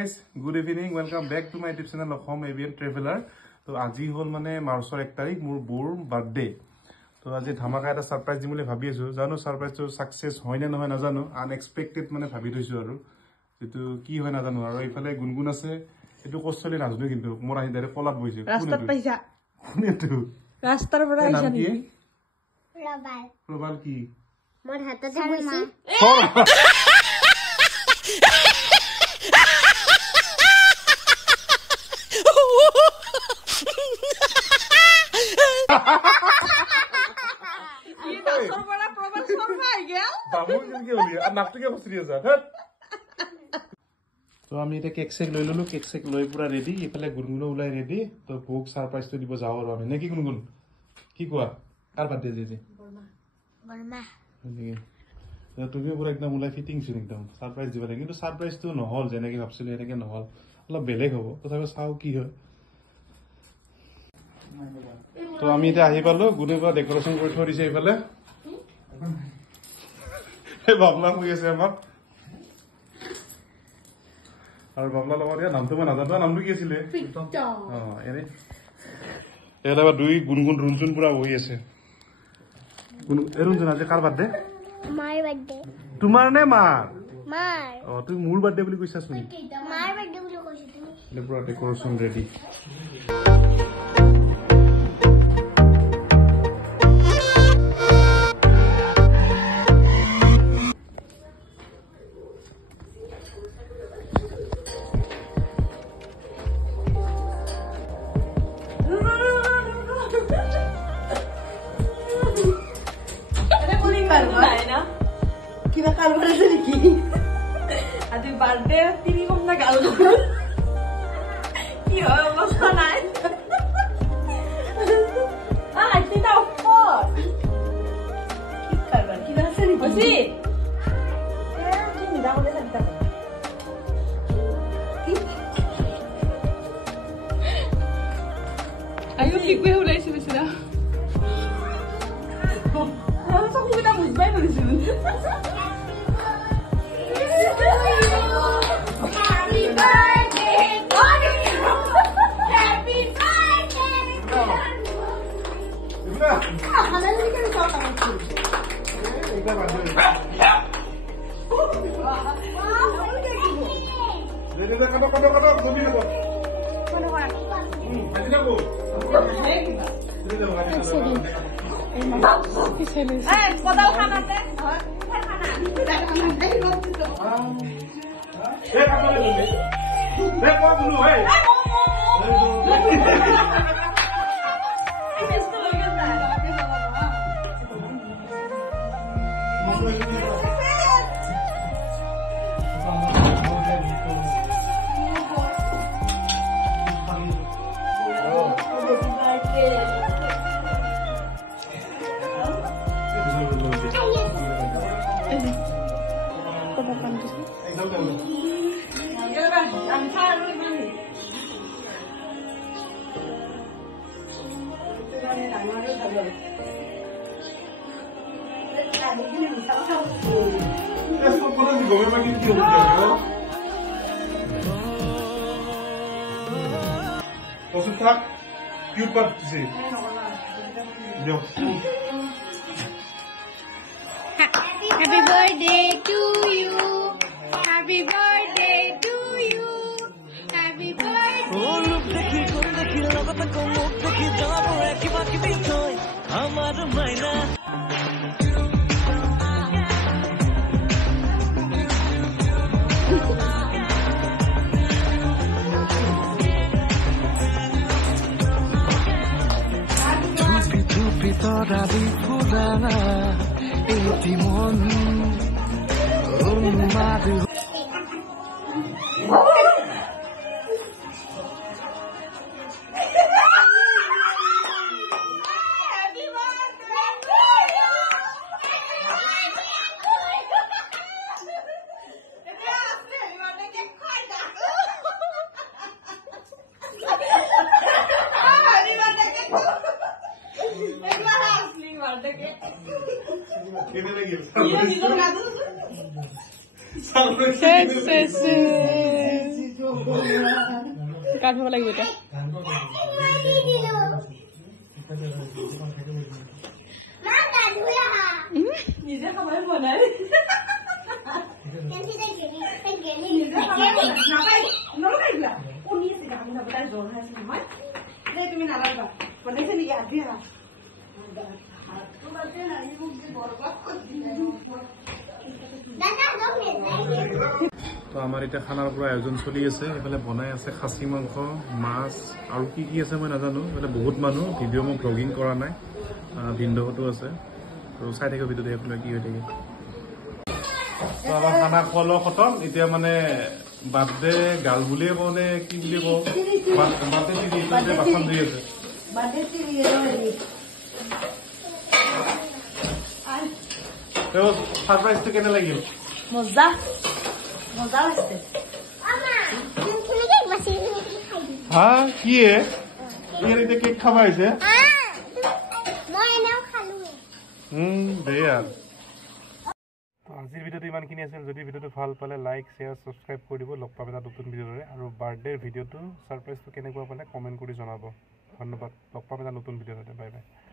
guys, good evening. Welcome back to my YouTube channel Home Avian Traveler. So আজি হল মানে মাৰ্চৰ 1 তাৰিখ মোৰ বুৰ বাৰ্থডে। তো আজি ধামাকা এটা সাৰপ্ৰাইজ দিম বুলি ভাবি আছো। জানো সাৰপ্ৰাইজটো সাকসেস হয় না নহয় নাজানো। আনএক্সপেক্টেড মানে ভাবি থৈছো আৰু যেটো কি হয় নাজানো আৰু ইফালে গুনগুন আছে। এটো কষ্টলি নাজনো কিন্তু মোৰ আহি ডাইৰেক্ট পলাত বইছে। ৰাস্তাত পাইছা। কোনেটো? ৰাস্তাৰ পৰা আইছা নি? Global. গ্লোবাল কি? মোৰ হাততে বইছি। তো আমি এটা কেক সেক লৈ ললো কেক সেক লৈ পুরা রেডি ইফালে গুনগুন উলাই রেডি তো ভোগ সারপ্রাইজ তো দিব যাও আৰু আমি নেকি গুনগুন কি কোৱা কাৰ বাৰ্থডে দিদি বৰ্মা নেকি তো তুমি পুরা একদম উলাই ফিটিং ছিল একদম সারপ্রাইজ দিব লাগে কিন্তু সারপ্রাইজ তো নহল যেনেকে ভাবছিল এনেকে নহল অলপ বেলেগ হ'ব তথাপি চাও কি হয় তো আমি এটা আহি পালো গুনে পুৰা ডেকোৰেশন কৰি থৈ দিছে ইফালে এই বাবলা হৈ আছে আমাৰ আৰু বাবলা লগৰ দিয়া নামটো মই নাজানো নামটো কি আছিল এনে এটা দুই গুনগুন ৰুনচুন পুৰা হৈ আছে ৰুনচুন আজি কাৰ বাৰ্থডে মাৰ বাৰ্থডে তোমাৰ নে মাৰ মাৰ তুমি মোৰ বাৰ্থডে বুলি কৈছা চোন মাৰ বাৰ্থডে বুলি কৈছা তুমি পুৰা ডেকোৰেশন ৰেডি কিবা কারবার আছে নাকি আজি বার্থডে তিনি কম না গাল কি হয় অবস্থা নাই আইতে দাও ফর কি কারবার কি আছে নাকি বুঝি তুমি দাও বলে সাথে আইও কি কই হলাইছে বেশরা আমি সব কিছু বুঝবাই পারিছি Happy birthday to you. Happy cute part to see. Happy birthday to you. Happy birthday to you. Happy birthday. Oh, look देखी कोन देखी लगत को मुख देखी जला पड़े कि बाकी भी कोई हमार मैना Toda di purana el timón madu Sí. কাট হ'ব লাগিব এতিয়া নিজে খাবলৈ পোৱা নাই তুমি নালাগা বনাইছে নেকি আজি তো আমাৰ এতিয়া খানাৰ পৰা আয়োজন চলি আছে এইফালে বনাই আছে খাচী মাংস মাছ আৰু কি কি আছে মই নাজানো এইফালে বহুত মানুহ ভিডিঅ' মই ভ্লগিং কৰা নাই ভিনদেউহঁতো আছে আৰু চাই থাকিব ভিডিঅ'টো এইফালে কি হৈ থাকে তো আমাৰ খানা খোৱা লোৱা খতম এতিয়া মানে বাৰ্থডে গাৰ্ল বুলিয়ে কওঁ নে কি বুলি কওঁ বাৰ্থডে বাচন ধুই আছে সাৰপ্ৰাইজটো কেনে লাগিল মজা মজা লাগিছে হা কি ইয়াৰ এতিয়া কেক খাবা আহিছে দে আৰু আজিৰ ভিডিঅ'টো ইমানখিনি আছিল যদি ভিডিঅ'টো ভাল পালে লাইক শ্বেয়াৰ ছাবস্ক্ৰাইব কৰি দিব লগ পাম এটা নতুন ভিডিঅ'ৰে আৰু বাৰ্থডেৰ ভিডিঅ'টো ছাৰপ্ৰাইজটো কেনেকুৱা পালে কমেণ্ট কৰি জনাব ধন্যবাদ লগ পাম এটা নতুন ভিডিঅ'তে বাই বাই